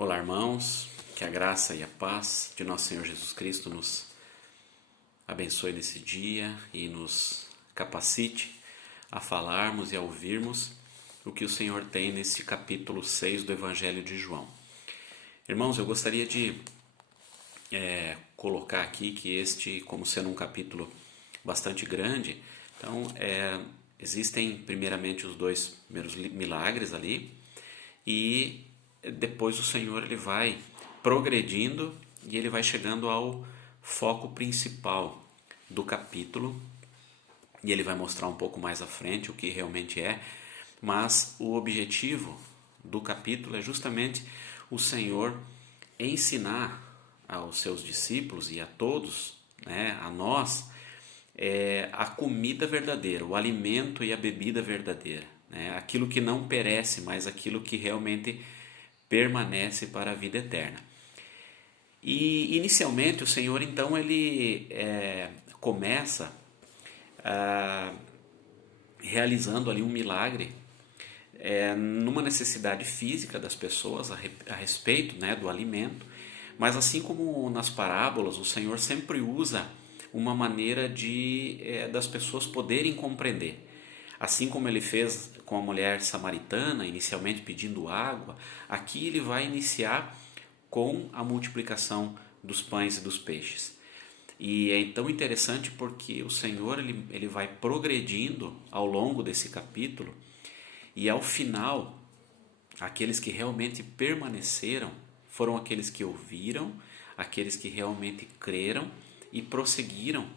Olá, irmãos, que a graça e a paz de nosso Senhor Jesus Cristo nos abençoe nesse dia e nos capacite a falarmos e a ouvirmos o que o Senhor tem nesse capítulo 6 do Evangelho de João. Irmãos, eu gostaria de colocar aqui que este, como sendo um capítulo bastante grande, então existem primeiramente os dois primeiros milagres ali e depois o Senhor ele vai progredindo e ele vai chegando ao foco principal do capítulo e ele vai mostrar um pouco mais à frente o que realmente é, mas o objetivo do capítulo é justamente o Senhor ensinar aos seus discípulos e a todos, né, a nós, a comida verdadeira, o alimento e a bebida verdadeira, né, aquilo que não perece, mas aquilo que realmente permanece para a vida eterna. E inicialmente o Senhor então ele começa realizando ali um milagre numa necessidade física das pessoas a respeito, né, do alimento, mas assim como nas parábolas o Senhor sempre usa uma maneira das pessoas poderem compreender. Assim como ele fez com a mulher samaritana, inicialmente pedindo água, aqui ele vai iniciar com a multiplicação dos pães e dos peixes. E é tão interessante porque o Senhor ele vai progredindo ao longo desse capítulo e ao final, aqueles que realmente permaneceram foram aqueles que ouviram, aqueles que realmente creram e prosseguiram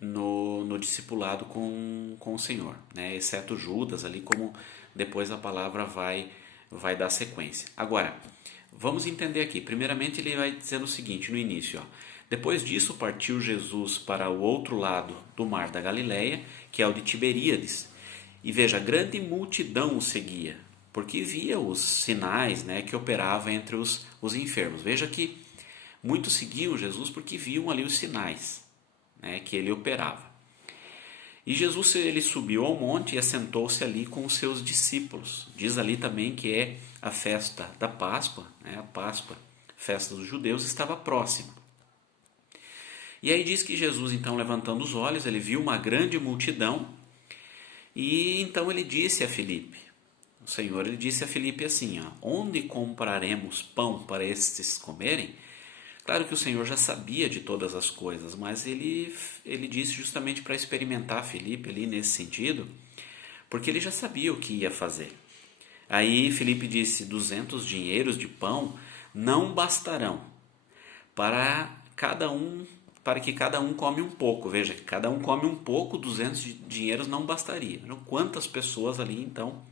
no discipulado com o Senhor, né? Exceto Judas ali, como depois a palavra vai dar sequência. Agora, vamos entender aqui. Primeiramente ele vai dizendo o seguinte no início, ó. Depois disso partiu Jesus para o outro lado do mar da Galileia, que é o de Tiberíades. E veja, grande multidão o seguia, porque via os sinais, né, que operavam entre os enfermos. Veja que muitos seguiam Jesus porque viam ali os sinais, né, que ele operava. E Jesus ele subiu ao monte e assentou-se ali com os seus discípulos. Diz ali também que é a festa da Páscoa, né, a Páscoa, festa dos judeus, estava próxima. E aí diz que Jesus, então, levantando os olhos, ele viu uma grande multidão e então ele disse a Filipe, o Senhor ele disse a Filipe assim, ó, onde compraremos pão para estes comerem? Claro que o Senhor já sabia de todas as coisas, mas ele disse justamente para experimentar Filipe ali nesse sentido, porque ele já sabia o que ia fazer. Aí Filipe disse, 200 dinheiros de pão não bastarão para que cada um come um pouco. Veja, que cada um come um pouco, 200 dinheiros não bastaria. Quantas pessoas ali então?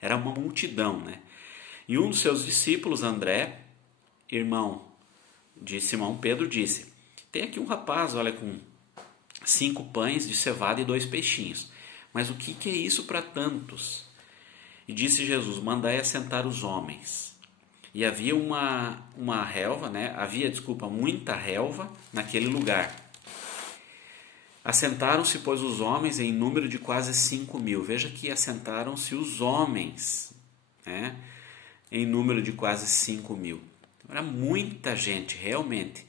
Era uma multidão, né? E um dos seus discípulos, André, irmão de Simão Pedro, disse, tem aqui um rapaz, olha, com 5 pães de cevada e 2 peixinhos. Mas o que é isso para tantos? E disse Jesus, mandai assentar os homens. E havia uma relva, né? Muita relva naquele lugar. Assentaram-se, pois, os homens em número de quase 5.000. Veja que assentaram-se os homens, né? Em número de quase 5.000. Era muita gente, realmente.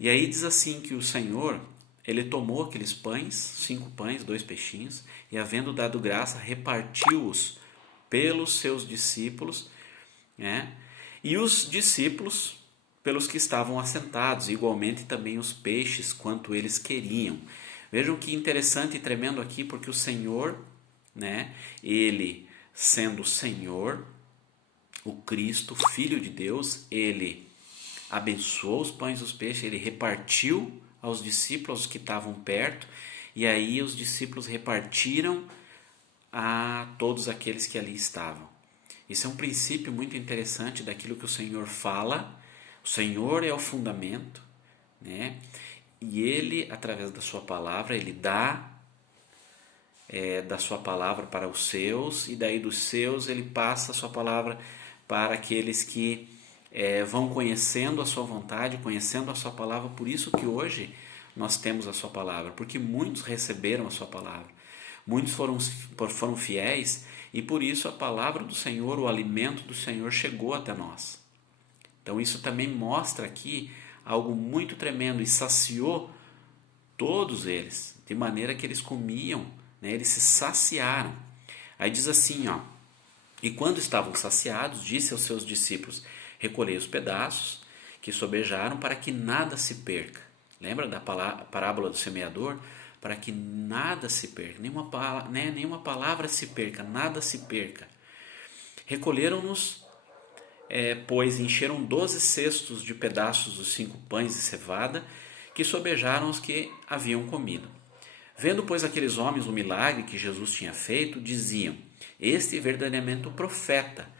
E aí diz assim que o Senhor, ele tomou aqueles pães, 5 pães, 2 peixinhos, e havendo dado graça, repartiu-os pelos seus discípulos, né? E os discípulos pelos que estavam assentados, igualmente também os peixes, quanto eles queriam. Vejam que interessante e tremendo aqui, porque o Senhor, né, ele sendo o Senhor, o Cristo, Filho de Deus, ele abençoou os pães e os peixes, ele repartiu aos discípulos aos que estavam perto, e aí os discípulos repartiram a todos aqueles que ali estavam. Isso é um princípio muito interessante daquilo que o Senhor fala. O Senhor é o fundamento, né? E ele, através da sua palavra, ele dá da sua palavra para os seus, e daí dos seus ele passa a sua palavra para aqueles que vão conhecendo a sua vontade, conhecendo a sua palavra. Por isso que hoje nós temos a sua palavra, porque muitos receberam a sua palavra, muitos foram fiéis e por isso a palavra do Senhor, o alimento do Senhor chegou até nós. Então isso também mostra aqui algo muito tremendo e saciou todos eles, de maneira que eles comiam, né? Eles se saciaram. Aí diz assim, ó, e quando estavam saciados, disse aos seus discípulos, recolhei os pedaços que sobejaram para que nada se perca. Lembra da parábola do semeador? Para que nada se perca, nenhuma palavra se perca, nada se perca. Recolheram-nos, pois encheram 12 cestos de pedaços dos 5 pães de cevada, que sobejaram os que haviam comido. Vendo, pois, aqueles homens o milagre que Jesus tinha feito, diziam, este é verdadeiramente o profeta,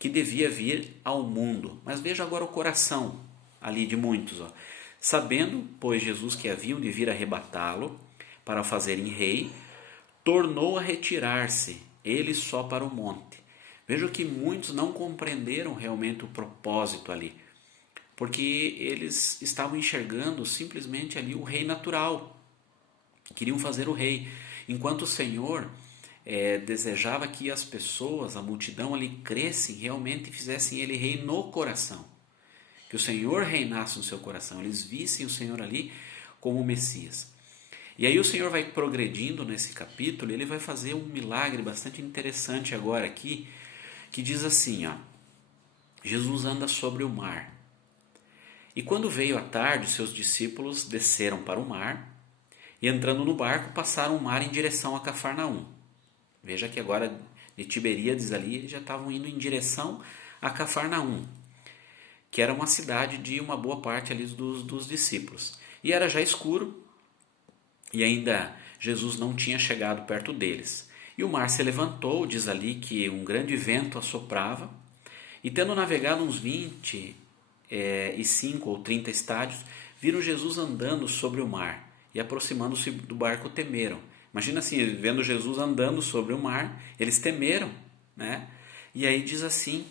que devia vir ao mundo. Mas veja agora o coração ali de muitos. Ó. Sabendo, pois, Jesus que haviam de vir arrebatá-lo, para o fazerem rei, tornou a retirar-se, ele só para o monte. Veja que muitos não compreenderam realmente o propósito ali, porque eles estavam enxergando simplesmente ali o rei natural, queriam fazer o rei, enquanto o Senhor desejava que as pessoas, a multidão ali crescem realmente e fizessem ele rei no coração, que o Senhor reinasse no seu coração, eles vissem o Senhor ali como o Messias. E aí o Senhor vai progredindo nesse capítulo, ele vai fazer um milagre bastante interessante agora aqui, que diz assim, ó, Jesus anda sobre o mar. E quando veio a tarde, seus discípulos desceram para o mar, e entrando no barco, passaram o mar em direção a Cafarnaum. Veja que agora de Tiberíades ali, eles já estavam indo em direção a Cafarnaum, que era uma cidade de uma boa parte ali dos discípulos. E era já escuro, e ainda Jesus não tinha chegado perto deles. E o mar se levantou, diz ali que um grande vento assoprava, e tendo navegado uns 25 ou 30 estádios, viram Jesus andando sobre o mar, e aproximando-se do barco temeram. Imagina assim, vendo Jesus andando sobre o mar, eles temeram, né? E aí diz assim,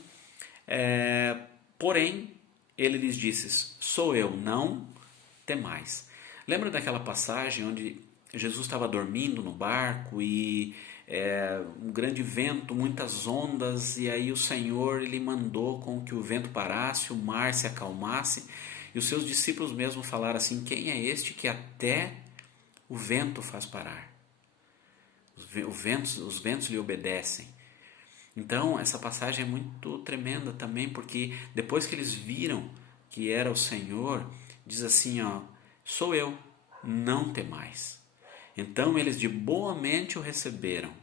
porém, ele lhes disse, sou eu, não temais. Lembra daquela passagem onde Jesus estava dormindo no barco e um grande vento, muitas ondas, e aí o Senhor ele mandou com que o vento parasse, o mar se acalmasse, e os seus discípulos mesmo falaram assim, quem é este que até o vento faz parar? Os ventos lhe obedecem. Então essa passagem é muito tremenda também, porque depois que eles viram que era o Senhor, diz assim, ó, sou eu, não temais. Então eles de boa mente o receberam,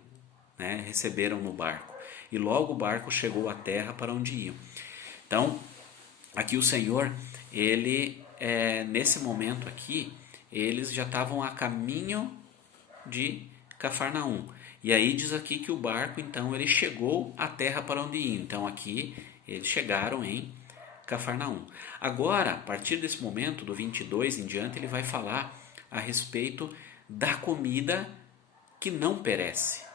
né? Receberam no barco. E logo o barco chegou à terra para onde iam. Então, aqui o Senhor, ele, nesse momento aqui, eles já estavam a caminho de Cafarnaum. E aí diz aqui que o barco, então, ele chegou à terra para onde iam. Então aqui eles chegaram em Cafarnaum. Agora, a partir desse momento, do 22 em diante, ele vai falar a respeito da comida que não perece.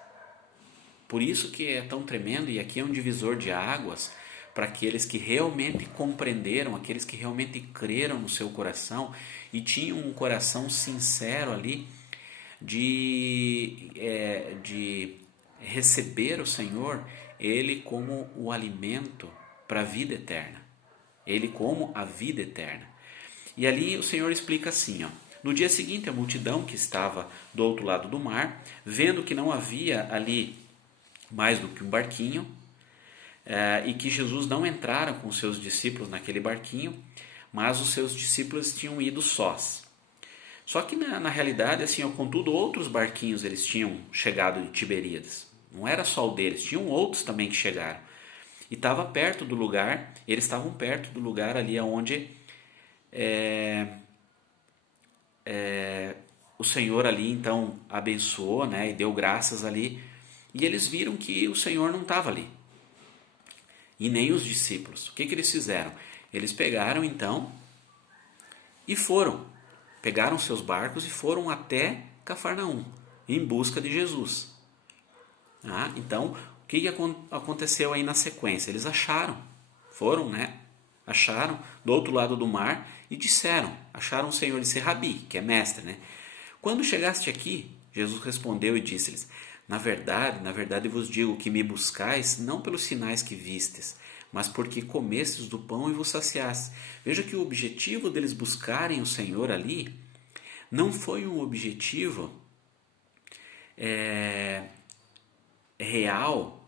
Por isso que é tão tremendo, e aqui é um divisor de águas para aqueles que realmente compreenderam, aqueles que realmente creram no seu coração e tinham um coração sincero ali de receber o Senhor, ele como o alimento para a vida eterna. Ele como a vida eterna. E ali o Senhor explica assim, ó, no dia seguinte a multidão que estava do outro lado do mar, vendo que não havia ali mais do que um barquinho, e que Jesus não entrara com os seus discípulos naquele barquinho, mas os seus discípulos tinham ido sós. Só que na realidade, assim, contudo, outros barquinhos eles tinham chegado de Tiberíades. Não era só o deles, tinham outros também que chegaram. E estava perto do lugar, eles estavam perto do lugar ali onde o Senhor ali então abençoou, né, e deu graças ali. E eles viram que o Senhor não estava ali. E nem os discípulos. O que eles fizeram? Eles pegaram então e foram. Pegaram seus barcos e foram até Cafarnaum, em busca de Jesus. Então, o que aconteceu aí na sequência? Eles foram, né? Acharam do outro lado do mar e disseram, acharam o Senhor, disse Rabi, que é mestre, né? Quando chegaste aqui, Jesus respondeu e disse-lhes, Na verdade vos digo que me buscais não pelos sinais que vistes, mas porque comestes do pão e vos saciastes. Veja que o objetivo deles buscarem o Senhor ali não foi um objetivo real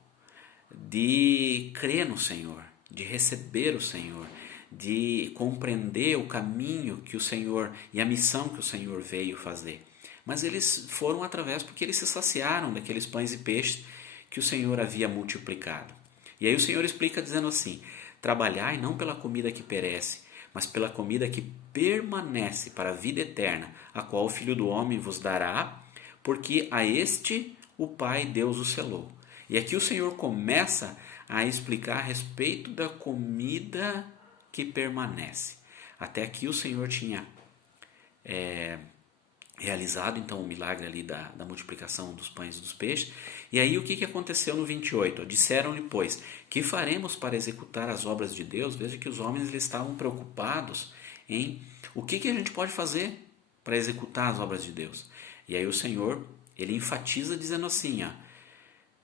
de crer no Senhor, de receber o Senhor, de compreender o caminho que o Senhor e a missão que o Senhor veio fazer. Mas eles foram através porque eles se saciaram daqueles pães e peixes que o Senhor havia multiplicado. E aí o Senhor explica dizendo assim: trabalhai não pela comida que perece, mas pela comida que permanece para a vida eterna, a qual o Filho do Homem vos dará, porque a este o Pai Deus o selou. E aqui o Senhor começa a explicar a respeito da comida que permanece. Até aqui o Senhor tinha realizado então o milagre ali da multiplicação dos pães e dos peixes. E aí o que aconteceu no 28? Disseram-lhe, pois, que faremos para executar as obras de Deus? Veja que os homens eles estavam preocupados em o que a gente pode fazer para executar as obras de Deus. E aí o Senhor, ele enfatiza dizendo assim,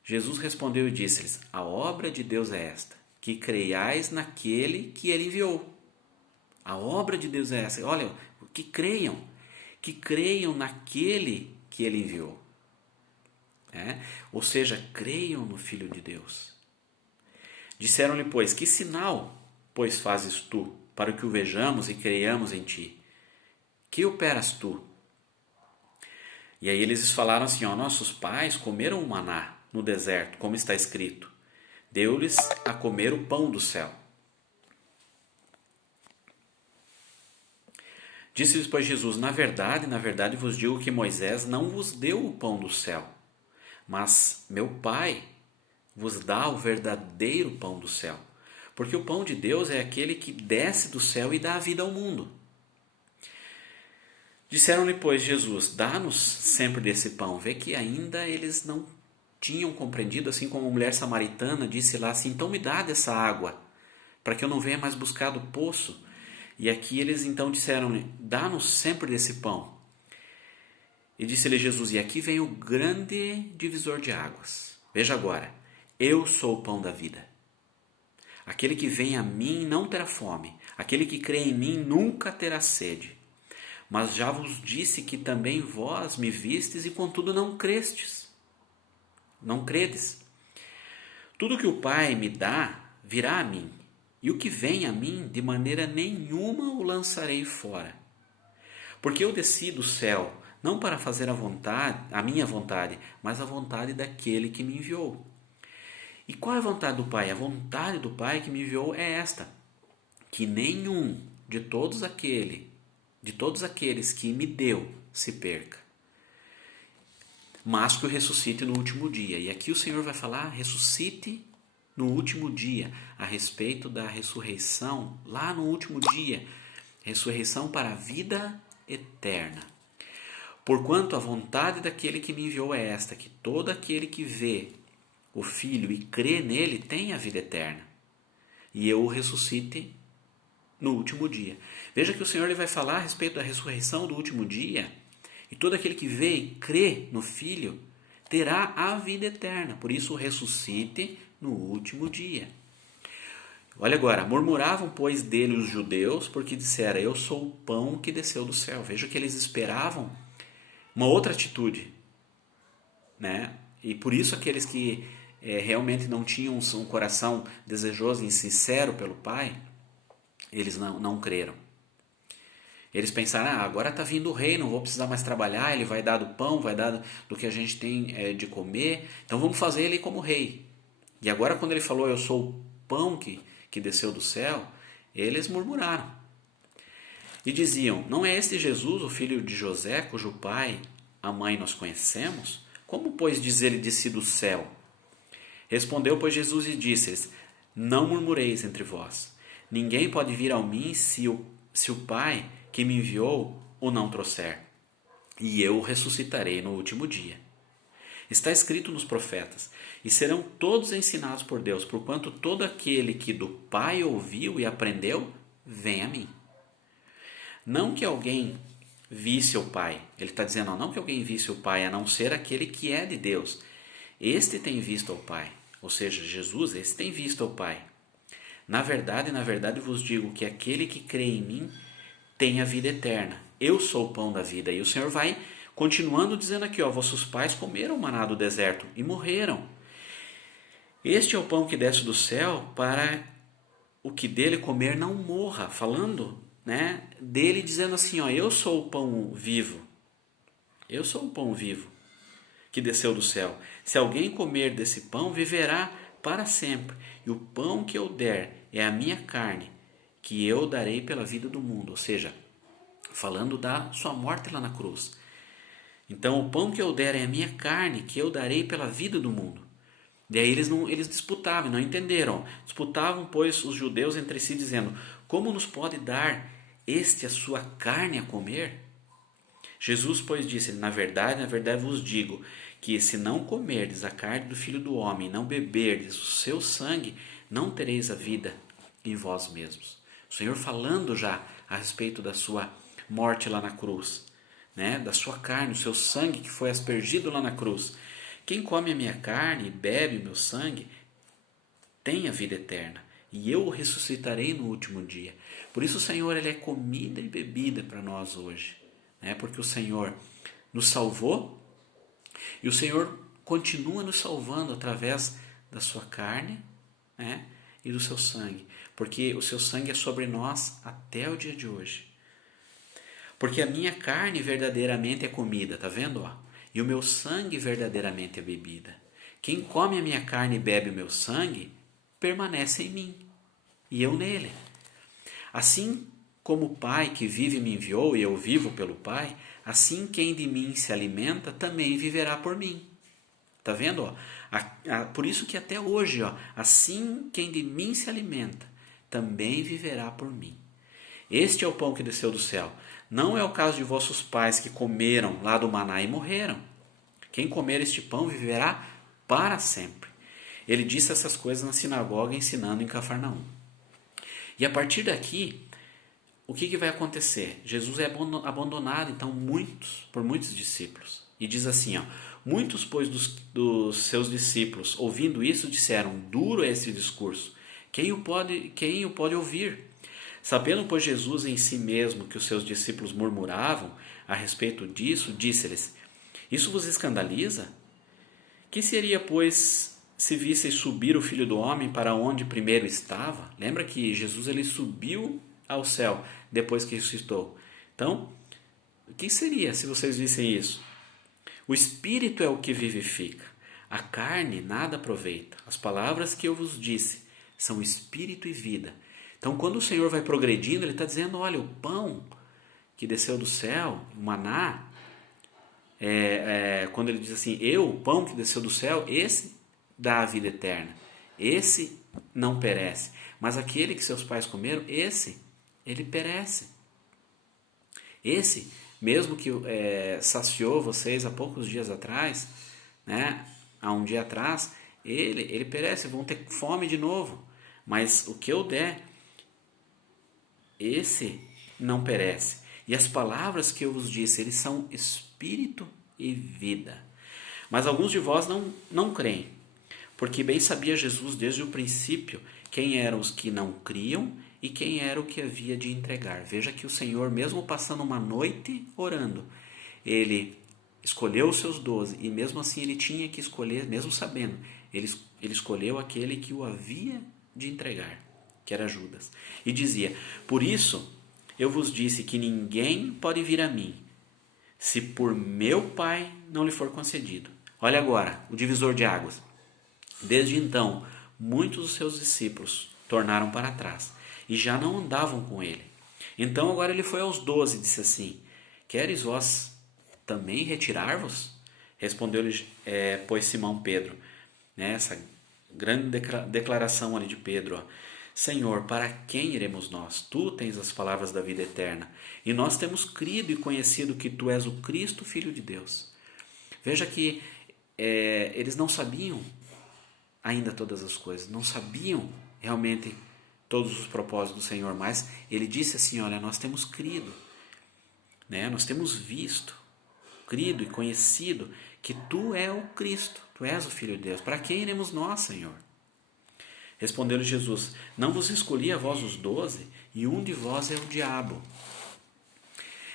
Jesus respondeu e disse-lhes: a obra de Deus é esta, que creiais naquele que ele enviou. A obra de Deus é essa. Olha, que creiam naquele que ele enviou. Ou seja, creiam no Filho de Deus. Disseram-lhe, pois, que sinal, pois, fazes tu, para que o vejamos e creiamos em ti? Que operas tu? E aí eles falaram assim, nossos pais comeram o maná no deserto, como está escrito. Deu-lhes a comer o pão do céu. Disse-lhes, pois, Jesus, na verdade vos digo que Moisés não vos deu o pão do céu, mas meu Pai vos dá o verdadeiro pão do céu. Porque o pão de Deus é aquele que desce do céu e dá a vida ao mundo. Disseram-lhe, pois, Jesus, dá-nos sempre desse pão. Vê que ainda eles não tinham compreendido, assim como a mulher samaritana disse lá assim, então me dá dessa água, para que eu não venha mais buscar do poço. E aqui eles então disseram-lhe, dá-nos sempre desse pão. E disse-lhe Jesus, e aqui vem o grande divisor de águas. Veja agora, eu sou o pão da vida. Aquele que vem a mim não terá fome, aquele que crê em mim nunca terá sede. Mas já vos disse que também vós me vistes e contudo não crestes. Não credes. Tudo que o Pai me dá virá a mim, e o que vem a mim de maneira nenhuma o lançarei fora. Porque eu desci do céu, não para fazer a minha vontade, mas a vontade daquele que me enviou. E qual é a vontade do Pai? A vontade do Pai que me enviou é esta, que nenhum de todos aqueles que me deu se perca, mas que o ressuscite no último dia. E aqui o Senhor vai falar, ressuscite no último dia, a respeito da ressurreição, lá no último dia, ressurreição para a vida eterna. Porquanto a vontade daquele que me enviou é esta, que todo aquele que vê o Filho e crê nele tem a vida eterna, e eu o ressuscite no último dia. Veja que o Senhor ele vai falar a respeito da ressurreição do último dia, e todo aquele que vê e crê no Filho terá a vida eterna. Por isso, ressuscite no último dia. Olha agora, murmuravam, pois, dele os judeus, porque disseram, eu sou o pão que desceu do céu. Veja que eles esperavam uma outra atitude, né? E por isso aqueles que realmente não tinham um coração desejoso e sincero pelo Pai, eles não creram. Eles pensaram, agora está vindo o rei, não vou precisar mais trabalhar, ele vai dar do pão, vai dar do que a gente tem de comer, então vamos fazer ele como rei. E agora quando ele falou, eu sou o pão que desceu do céu, eles murmuraram. E diziam, não é este Jesus, o filho de José, cujo pai, a mãe nós conhecemos? Como, pois, diz ele desci do céu? Respondeu, pois, Jesus e disse-lhes, não murmureis entre vós. Ninguém pode vir a mim se o Pai que me enviou o não trouxer, e eu o ressuscitarei no último dia. Está escrito nos profetas, e serão todos ensinados por Deus, porquanto todo aquele que do Pai ouviu e aprendeu, vem a mim. Não que alguém visse o Pai, ele está dizendo, não que alguém visse o Pai, a não ser aquele que é de Deus. Este tem visto ao Pai. Ou seja, Jesus, este tem visto ao Pai. Na verdade vos digo que aquele que crê em mim tem a vida eterna. Eu sou o pão da vida. E o Senhor vai continuando dizendo aqui, vossos pais comeram maná do deserto e morreram. Este é o pão que desce do céu para o que dele comer não morra. Falando, né, dele dizendo assim, eu sou o pão vivo. Eu sou o pão vivo que desceu do céu. Se alguém comer desse pão, viverá para sempre. E o pão que eu der é a minha carne, que eu darei pela vida do mundo. Ou seja, falando da sua morte lá na cruz. Então, o pão que eu der é a minha carne, que eu darei pela vida do mundo. Daí eles disputavam, não entenderam. Disputavam, pois, os judeus entre si, dizendo, como nos pode dar este a sua carne a comer? Jesus, pois, disse, na verdade vos digo, que se não comerdes a carne do Filho do Homem, não beberdes o seu sangue, não tereis a vida em vós mesmos. O Senhor falando já a respeito da sua morte lá na cruz, né? Da sua carne, o seu sangue que foi aspergido lá na cruz. Quem come a minha carne e bebe o meu sangue, tem a vida eterna, e eu o ressuscitarei no último dia. Por isso o Senhor, ele é comida e bebida para nós hoje. Porque o Senhor nos salvou e o Senhor continua nos salvando através da sua carne, e do seu sangue, porque o seu sangue é sobre nós até o dia de hoje. Porque a minha carne verdadeiramente é comida, tá vendo? E o meu sangue verdadeiramente é bebida. Quem come a minha carne e bebe o meu sangue permanece em mim e eu nele. Assim como o Pai que vive me enviou e eu vivo pelo Pai, assim quem de mim se alimenta também viverá por mim. Tá vendo? Por isso que até hoje, assim quem de mim se alimenta também viverá por mim. Este é o pão que desceu do céu. Não é o caso de vossos pais que comeram lá do maná e morreram. Quem comer este pão viverá para sempre. Ele disse essas coisas na sinagoga ensinando em Cafarnaum. E a partir daqui, o que vai acontecer? Jesus é abandonado, então, por muitos discípulos. E diz assim, muitos, pois, dos seus discípulos, ouvindo isso, disseram, duro é esse discurso. Quem o pode ouvir? Sabendo, pois, Jesus em si mesmo que os seus discípulos murmuravam a respeito disso, disse-lhes, isso vos escandaliza? Que seria, pois, se visseis subir o Filho do Homem para onde primeiro estava? Lembra que Jesus ele subiu ao céu depois que ressuscitou. Então, o que seria se vocês vissem isso? O Espírito é o que vivifica. A carne nada aproveita. As palavras que eu vos disse são Espírito e vida. Então, quando o Senhor vai progredindo, ele está dizendo, olha, o pão que desceu do céu, o maná, quando ele diz assim, o pão que desceu do céu, esse dá a vida eterna. Esse não perece. Mas aquele que seus pais comeram, ele perece. Esse, mesmo que saciou vocês há poucos dias atrás, há um dia atrás, ele perece, vão ter fome de novo. Mas o que eu der, esse não perece. E as palavras que eu vos disse, eles são espírito e vida. Mas alguns de vós não creem, porque bem sabia Jesus desde o princípio quem eram os que não criam e quem era o que havia de entregar. Veja que o Senhor, mesmo passando uma noite orando, ele escolheu os seus 12 e mesmo assim ele tinha que escolher, mesmo sabendo, ele escolheu aquele que o havia de entregar, que era Judas. E dizia, por isso eu vos disse que ninguém pode vir a mim, se por meu Pai não lhe for concedido. Olha agora, o divisor de águas. Desde então, muitos dos seus discípulos tornaram para trás e já não andavam com ele. Então agora ele foi aos 12 e disse assim, queres vós também retirar-vos? Respondeu-lhe, pois, Simão Pedro, essa grande declaração ali de Pedro, Senhor, para quem iremos nós? Tu tens as palavras da vida eterna, e nós temos crido e conhecido que tu és o Cristo, Filho de Deus. Veja que eles não sabiam ainda todas as coisas, não sabiam realmente todos os propósitos do Senhor, mas ele disse assim, olha, nós temos crido, nós temos visto, crido e conhecido que tu és o Cristo, tu és o Filho de Deus. Para quem iremos nós, Senhor? Respondeu-lhe Jesus: Não vos escolhi a vós os 12, e um de vós é o diabo.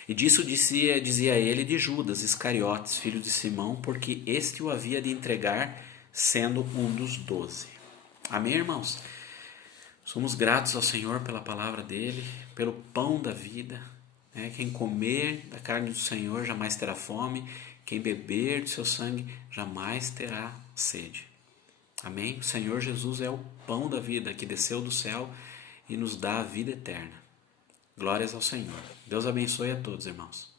E disso dizia ele de Judas Iscariotes, filho de Simão, porque este o havia de entregar, sendo um dos 12. Amém, irmãos? Somos gratos ao Senhor pela palavra dele, pelo pão da vida. Quem comer da carne do Senhor jamais terá fome, quem beber do seu sangue jamais terá sede. Amém? O Senhor Jesus é o pão da vida que desceu do céu e nos dá a vida eterna. Glórias ao Senhor. Deus abençoe a todos, irmãos.